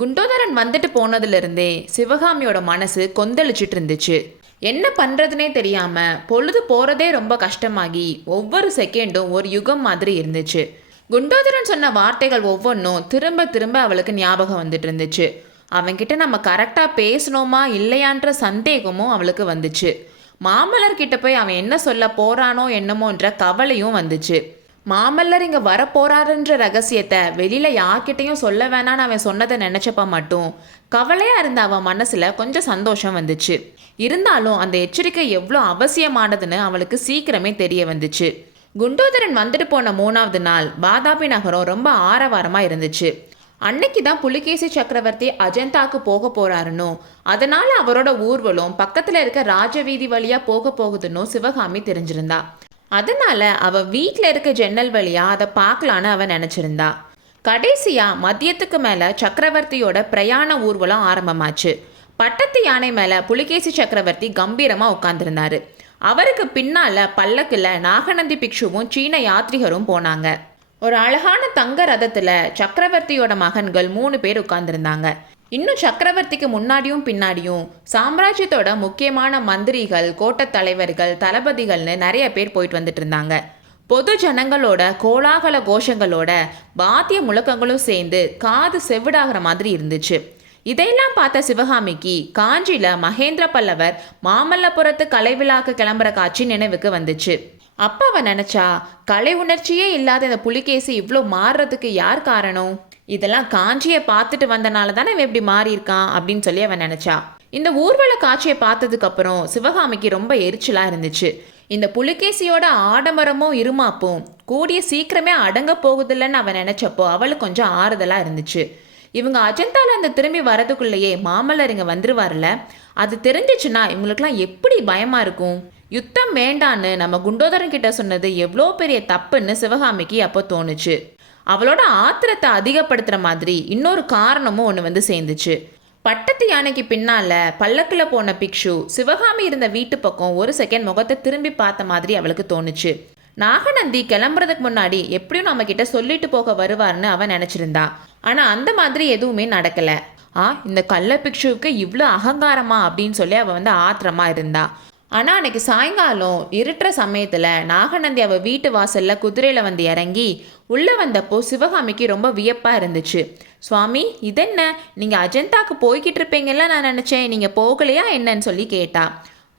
குண்டோதரன் வந்துட்டு போனதுலேருந்தே சிவகாமியோட மனசு கொந்தளிச்சிட்டு இருந்துச்சு என்ன பண்ணுறதுனே தெரியாமல் பொழுது போகிறதே ரொம்ப கஷ்டமாகி ஒவ்வொரு செகண்டும் ஒரு யுகம் மாதிரி இருந்துச்சு. குண்டோதரன் சொன்ன வார்த்தைகள் ஒவ்வொன்றும் திரும்ப திரும்ப அவளுக்கு ஞாபகம் வந்துட்டு இருந்துச்சு அவன்கிட்ட நம்ம கரெக்டாக பேசணுமா இல்லையான்ற சந்தேகமும் அவளுக்கு வந்துச்சு. மாமலர்கிட்ட போய் அவன் என்ன சொல்ல போகிறானோ என்னமோன்ற கவலையும் வந்துச்சு. மாமல்லர் இங்கே வரப்போறாருன்ற ரகசியத்தை வெளியில் யார்கிட்டயும் சொல்ல வேணான்னு அவன் சொன்னதை நினச்சப்ப மட்டும் கவலையாக இருந்த அவன் மனசில் கொஞ்சம் சந்தோஷம் வந்துச்சு. இருந்தாலும் அந்த எச்சரிக்கை எவ்வளோ அவசியமானதுன்னு அவளுக்கு சீக்கிரமே தெரிய வந்துச்சு. குண்டோதரன் வந்துட்டு போன மூணாவது நாள் பாதாபி நகரம் ரொம்ப ஆரவாரமாக இருந்துச்சு. அன்னைக்கு தான் புலிகேசி சக்கரவர்த்தி அஜந்தாக்கு போக போறாருன்னு. அதனால அவரோட ஊர்வலம் பக்கத்தில் இருக்க ராஜவீதி வழியாக போக போகுதுன்னு சிவகாமி தெரிஞ்சிருந்தா. அதனால அவ வீட்டில் இருக்க ஜன்னல் வழியா அதை பார்க்கலான்னு அவன் நினைச்சிருந்தா. கடைசியா மதியத்துக்கு மேல சக்கரவர்த்தியோட பிரயாண ஊர்வலம் ஆரம்பமாச்சு. பட்டத்து யானை மேல புலிகேசி சக்கரவர்த்தி கம்பீரமா உட்காந்துருந்தாரு அவருக்கு பின்னால பல்லக்குல நாகநந்தி பிக்ஷுவும் சீன யாத்ரிகரும் போனாங்க. ஒரு அழகான தங்க ரதத்துல சக்கரவர்த்தியோட மகன்கள் மூணு பேர் உட்கார்ந்துருந்தாங்க. இன்னும் சக்கரவர்த்திக்கு முன்னாடியும் பின்னாடியும் சாம்ராஜ்யத்தோட முக்கியமான மந்திரிகள் கோட்டத் தலைவர்கள் தளபதிகள்னு நிறைய பேர் போயிட்டு வந்துட்டு இருந்தாங்க. பொது ஜனங்களோட கோலாகல கோஷங்களோட பாத்திய முழக்கங்களும் சேர்ந்து காது செவிடாகிற மாதிரி இருந்துச்சு. இதையெல்லாம் பார்த்த சிவகாமிக்கு காஞ்சியில மகேந்திர பல்லவர் மாமல்லபுரத்து கலை விழாக்கு கிளம்புற காட்சி நினைவுக்கு வந்துச்சு. அப்ப அவன் நினைச்சா கலை உணர்ச்சியே இல்லாத இந்த புலிகேசி இவ்வளோ மாறுறதுக்கு யார் காரணம்? இதெல்லாம் காஞ்சியை பார்த்துட்டு வந்தனால தானே இவன் இப்படி மாறியிருக்கான் அப்படின்னு சொல்லி அவன் நினச்சா. இந்த ஊர்வல காட்சியை பார்த்ததுக்கப்புறம் சிவகாமிக்கு ரொம்ப எரிச்சலாக இருந்துச்சு. இந்த புலிகேசியோட ஆடம்பரமும் இருமாப்பும் கூடிய சீக்கிரமே அடங்க போகுதில்லன்னு அவன் நினச்சப்போ அவளுக்கு கொஞ்சம் ஆறுதலாக இருந்துச்சு. இவங்க அஜந்தால அந்த திரும்பி வரதுக்குள்ளேயே மாமல்லர் இங்கே வந்துருவார்ல அது தெரிஞ்சிச்சுன்னா இவங்களுக்குலாம் எப்படி பயமாக இருக்கும்? யுத்தம் வேண்டான்னு நம்ம குண்டோதரன் கிட்ட சொன்னது எவ்வளோ பெரிய தப்புன்னு சிவகாமிக்கு அப்போ தோணுச்சு. அவளோட ஆத்திரத்தை அதிகப்படுத்துகிற மாதிரி இன்னொரு காரணமும் ஒன்று வந்து சேர்ந்துச்சு. பட்டத்து யானைக்கு பின்னால் பல்லக்கில் போன பிக்ஷு சிவகாமி இருந்த வீட்டு பக்கம் ஒரு செகண்ட் முகத்தை திரும்பி பார்த்த மாதிரி அவளுக்கு தோணுச்சு. நாகநந்தி கிளம்புறதுக்கு முன்னாடி எப்படியும் நம்ம கிட்ட சொல்லிட்டு போக வருவார்னு அவன் நினைச்சிருந்தா. ஆனால் அந்த மாதிரி எதுவுமே நடக்கலை. ஆ இந்த கள்ள பிக்ஷுவுக்கு இவ்வளோ அகங்காரமா அப்படின்னு சொல்லி அவள் வந்து ஆத்திரமா இருந்தா. ஆனால் அன்றைக்கி சாயங்காலம் இருட்டுற சமயத்தில் நாகநந்தி அவள் வீட்டு வாசலில் குதிரையில் வந்து இறங்கி உள்ளே வந்தப்போ சிவகாமிக்கு ரொம்ப வியப்பாக இருந்துச்சு. சுவாமி இதென்ன? நீங்கள் அஜந்தாக்கு போய்கிட்டு இருப்பீங்கல்ல நான் நினச்சேன். நீங்கள் போகலையா என்னன்னு சொல்லி கேட்டா.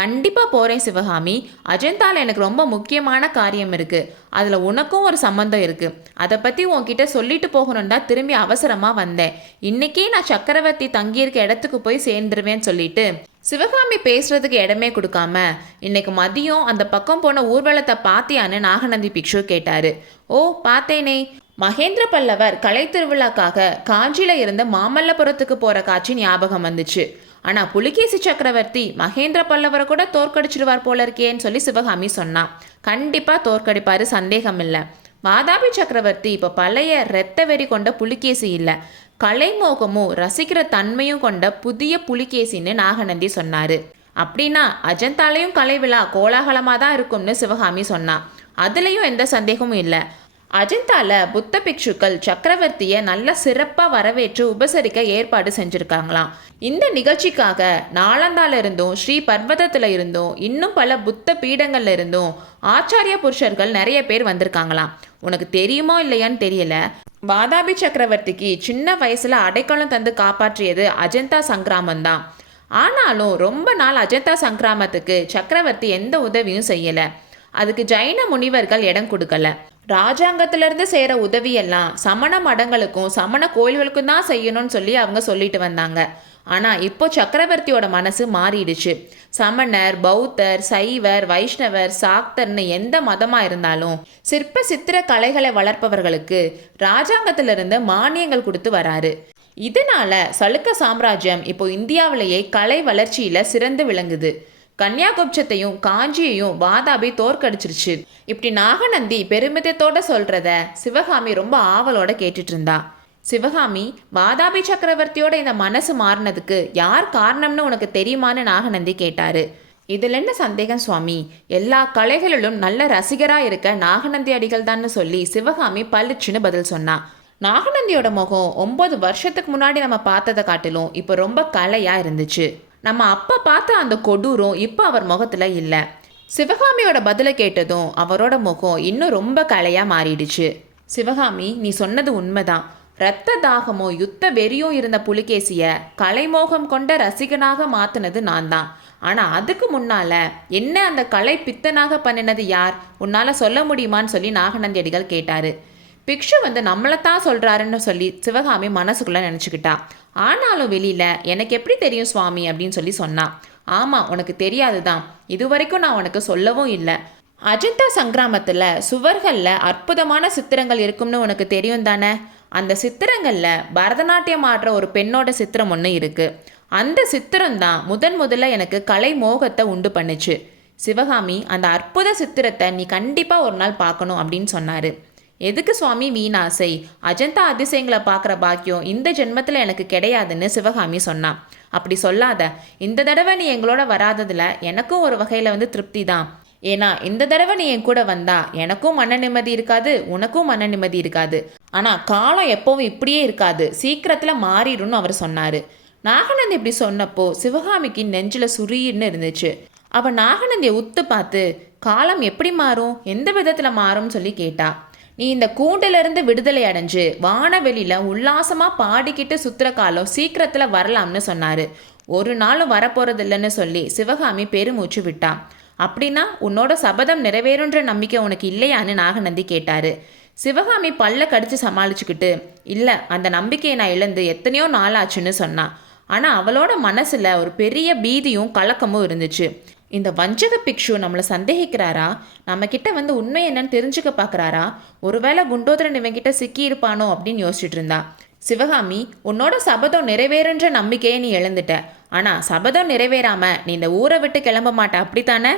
கண்டிப்பாக போகிறேன் சிவகாமி. அஜந்தாவில் எனக்கு ரொம்ப முக்கியமான காரியம் இருக்குது அதில் உனக்கும் ஒரு சம்மந்தம் இருக்குது அதை பற்றி உன்கிட்ட சொல்லிட்டு போகணுன்னு தான் திரும்பி அவசரமாக வந்தேன். இன்னைக்கே நான் சக்கரவர்த்தி தங்கியிருக்க இடத்துக்கு போய் சேர்ந்துருவேன்னு சொல்லிட்டு சிவகாமி பேசுறதுக்கு இடமே கொடுக்காம இன்னைக்கு மதியம் அந்த பக்கம் போன ஊர்வலத்தை பாத்தியான்னு நாகநந்தி பிக்ஷு கேட்டாரு. ஓ பார்த்தேனே. மகேந்திர பல்லவர் கலை திருவிழாக்காக காஞ்சியில இருந்து மாமல்லபுரத்துக்கு போற காட்சி ஞாபகம் வந்துச்சு. ஆனா புலிகேசி சக்கரவர்த்தி மகேந்திர பல்லவரை கூட தோற்கடிச்சிடுவார் போல இருக்கேன்னு சொல்லி சிவகாமி சொன்னான் கண்டிப்பா தோற்கடிப்பாரு சந்தேகம் இல்லை வாதாபி சக்கரவர்த்தி இப்போ பழைய இரத்த வெறி கொண்ட புலிகேசி இல்லை. கலைமோகமும் ரசிக்கிற தன்மையும் கொண்ட புதிய புலிகேசின்னு நாகநந்தி சொன்னாரு. அப்படின்னா அஜந்தாலையும் கலை விழா கோலாகலமாக தான் இருக்கும்னு சிவகாமி சொன்னா. அதுலேயும் எந்த சந்தேகமும் இல்லை. அஜந்தால புத்த பிக்ஷுக்கள் சக்கரவர்த்தியை நல்ல சிறப்பாக வரவேற்று உபசரிக்க ஏற்பாடு செஞ்சுருக்காங்களாம். இந்த நிகழ்ச்சிக்காக நாளந்தால இருந்தும் ஸ்ரீ பர்வதத்தில் இருந்தும் இன்னும் பல புத்த பீடங்கள்ல இருந்தும் ஆச்சாரிய புருஷர்கள் நிறைய பேர் வந்திருக்காங்களாம். உனக்கு தெரியுமோ இல்லையான்னு தெரியல. வாதாபி சக்கரவர்த்திக்கு சின்ன வயசுல அடைக்கலம் தந்து காப்பாற்றியது அஜந்தா சங்கிராமம் தான் ஆனாலும் ரொம்ப நாள் அஜந்தா சங்கிராமத்துக்கு சக்கரவர்த்தி எந்த உதவியும் செய்யல. அதுக்கு ஜைன முனிவர்கள் இடம் கொடுக்கல. ராஜாங்கத்திலிருந்து சேர உதவியெல்லாம் சமண மடங்களுக்கும் சமண கோயில்களுக்கும் தான் செய்யணும்னு சொல்லி அவங்க சொல்லிட்டு வந்தாங்க. ஆனால் இப்போ சக்கரவர்த்தியோட மனசு மாறிடுச்சு. சமணர் பௌத்தர் சைவர் வைஷ்ணவர் சாக்தர்னு எந்த மதமாக இருந்தாலும் சிற்ப சித்திர கலைகளை வளர்ப்பவர்களுக்கு ராஜாங்கத்திலிருந்து மானியங்கள் கொடுத்து வராரு. இதனால சளுக்க சாம்ராஜ்யம் இப்போ இந்தியாவிலேயே கலை வளர்ச்சியில் சிறந்து விளங்குது. கன்னியாகுப்சத்தையும் காஞ்சியையும் வாதாபி தோற்கடிச்சிருச்சு. இப்படி நாகநந்தி பெருமிதத்தோட சொல்றத சிவகாமி ரொம்ப ஆவலோட கேட்டுட்டு இருந்தா. சிவகாமி வாதாபி சக்கரவர்த்தியோட இந்த மனசு மாறினதுக்கு யார் காரணம்னு உனக்கு தெரியுமான்னு நாகநந்தி கேட்டாரு. இதில் என்ன சந்தேகம் சுவாமி? எல்லா கலைகளிலும் நல்ல ரசிகரா இருக்க நாகநந்தி அடிகள் தான்னு சொல்லி சிவகாமி பளிச்சுன்னு பதில் சொன்னா. நாகநந்தியோட முகம் ஒன்பது வருஷத்துக்கு முன்னாடி நம்ம பார்த்ததை காட்டிலும் இப்போ ரொம்ப கலையா இருந்துச்சு. நம்ம அப்போ பார்த்த அந்த கொடூரம் இப்போ அவர் முகத்துல இல்லை. சிவகாமியோட பதிலை கேட்டதும் அவரோட முகம் இன்னும் ரொம்ப கலையா மாறிடுச்சு. சிவகாமி நீ சொன்னது உண்மைதான். இரத்த தாகமோ யுத்த வெறியும் இருந்த புலிகேசிய கலைமோகம் கொண்ட ரசிகனாக மாத்தினது நான் தான் ஆனால் அதுக்கு முன்னால என்ன அந்த கலை பித்தனாக பண்ணினது யார்? உன்னால சொல்ல முடியுமான்னு சொல்லி நாகநந்தியடிகள் கேட்டார். கேட்டாரு பிக்ஷு வந்து நம்மளைத்தான் சொல்றாருன்னு சொல்லி சிவகாமி மனசுக்குள்ள நினச்சிக்கிட்டா. ஆனாலும் வெளியில எனக்கு எப்படி தெரியும் சுவாமி அப்படின்னு சொல்லி சொன்னான் ஆமா உனக்கு தெரியாது தான் இது வரைக்கும் நான் உனக்கு சொல்லவும் இல்லை. அஜந்தா சங்கிராமத்தில் சுவர்களில் அற்புதமான சித்திரங்கள் இருக்கும்னு உனக்கு தெரியும் தானே அந்த சித்திரங்களில் பரதநாட்டியம் ஆடுற ஒரு பெண்ணோட சித்திரம் ஒன்று இருக்குது அந்த சித்திரம் தான் முதன் முதல்ல எனக்கு கலை மோகத்தை உண்டு பண்ணுச்சு. சிவகாமி அந்த அற்புத சித்திரத்தை நீ கண்டிப்பாக ஒரு நாள் பார்க்கணும் அப்படின்னு சொன்னார். எதுக்கு சுவாமி வீணாசை அஜந்தா அதிசயங்களை பார்க்குற பாக்கியம் இந்த ஜென்மத்தில் எனக்கு கிடையாதுன்னு சிவகாமி சொன்னான். அப்படி சொல்லாத இந்த தடவை நீ எங்களோட வராததில் எனக்கும் ஒரு வகையில் வந்து திருப்தி தான். ஏன்னா இந்த தடவை நீ என் கூட வந்தா எனக்கும் மன நிம்மதி இருக்காது உனக்கும் மன நிம்மதி இருக்காது. ஆனால் காலம் எப்பவும் இப்படியே இருக்காது. சீக்கிரத்தில் மாறிடும்னு அவர் சொன்னார். நாகநந்தி இப்படி சொன்னப்போ சிவகாமிக்கு நெஞ்சில் சுரீர்னு இருந்துச்சு. அவள் நாகநந்தியை உத்து பார்த்து காலம் எப்படி மாறும்? எந்த விதத்தில் மாறும்னு சொல்லி கேட்டா நீ இந்த கூண்டிலிருந்து விடுதலை அடைஞ்சு வானவெளியில் உல்லாசமாக பாடிக்கிட்டு சுற்றுற காலம் சீக்கிரத்தில் வரலாம்னு சொன்னார். ஒரு நாளும் வரப்போகிறதில்லன்னு சொல்லி சிவகாமி பெருமூச்சு விட்டான் அப்படின்னா உன்னோட சபதம் நிறைவேறுன்ற நம்பிக்கை உனக்கு இல்லையான்னு நாகநந்தி கேட்டாரு. சிவகாமி பல்ல கடிச்சு சமாளிச்சுக்கிட்டு இல்லை அந்த நம்பிக்கையை நான் இழந்து எத்தனையோ நாள் ஆச்சுன்னு சொன்னான் ஆனால் அவளோட மனசில் ஒரு பெரிய பீதியும் கலக்கமும் இருந்துச்சு. இந்த வஞ்சக பிக்ஷு நம்மளை சந்தேகிக்கிறாரா? நம்ம கிட்ட வந்து உண்மை என்னன்னு தெரிஞ்சுக்க பார்க்குறாரா ஒருவேளை குண்டோதரன் இவங்கிட்ட சிக்கி இருப்பானோ அப்படின்னு யோசிச்சுட்டு இருந்தா. சிவகாமி உன்னோட சபதம் நிறைவேறுன்ற நம்பிக்கையை நீ எழுந்துட்ட ஆனால் சபதம் நிறைவேறாமல் நீ இந்த ஊரை விட்டு கிளம்ப மாட்ட அப்படித்தானே?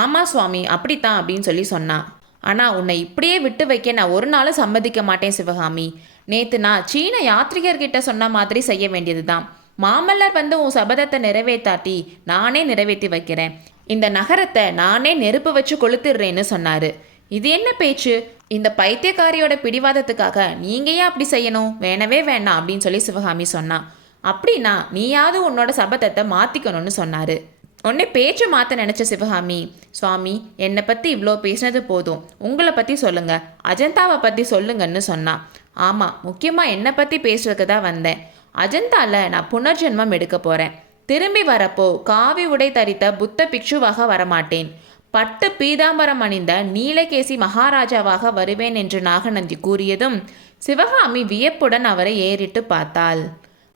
ஆமா சுவாமி அப்படித்தான் அப்படின்னு சொல்லி சொன்னான் ஆனால் உன்னை இப்படியே விட்டு வைக்க நான் ஒரு நாளும் சம்மதிக்க மாட்டேன் சிவகாமி. நேற்று நான் சீன யாத்ரிகர்கிட்ட சொன்ன மாதிரி செய்ய வேண்டியது தான் மாமல்லர் வந்து உன் சபதத்தை நிறைவேத்தாட்டி நானே நிறைவேற்றி வைக்கிறேன். இந்த நகரத்தை நானே நெருப்பு வச்சு கொளுத்திடுறேன்னு சொன்னார். இது என்ன பேச்சு? இந்த பைத்தியக்காரியோட பிடிவாதத்துக்காக நீங்கள் ஏன் அப்படி செய்யணும்? வேணவே வேணாம் அப்படின்னு சொல்லி சிவகாமி சொன்னான் அப்படின்னா நீயாவது உன்னோட சபதத்தை மாற்றிக்கணும்னு சொன்னார். உடனே பேச்சை மாற்ற நினச்ச சிவகாமி சுவாமி என்னை பற்றி இவ்வளோ பேசினது போதும். உங்களை பற்றி சொல்லுங்கள் அஜந்தாவை பற்றி சொல்லுங்கன்னு சொன்னான் ஆமாம் முக்கியமாக என்னை பற்றி பேசுறதுக்கு தான் வந்தேன். அஜந்தாவில் நான் புனர்ஜென்மம் எடுக்க போகிறேன் திரும்பி வரப்போ காவி உடை தரித்த புத்த பிக்ஷுவாக வரமாட்டேன். பட்டு பீதாம்பரம் அணிந்த நீலகேசி மகாராஜாவாக வருவேன் என்று நாகநந்தி கூறியதும் சிவகாமி வியப்புடன் அவரை ஏறிட்டு பார்த்தாள்.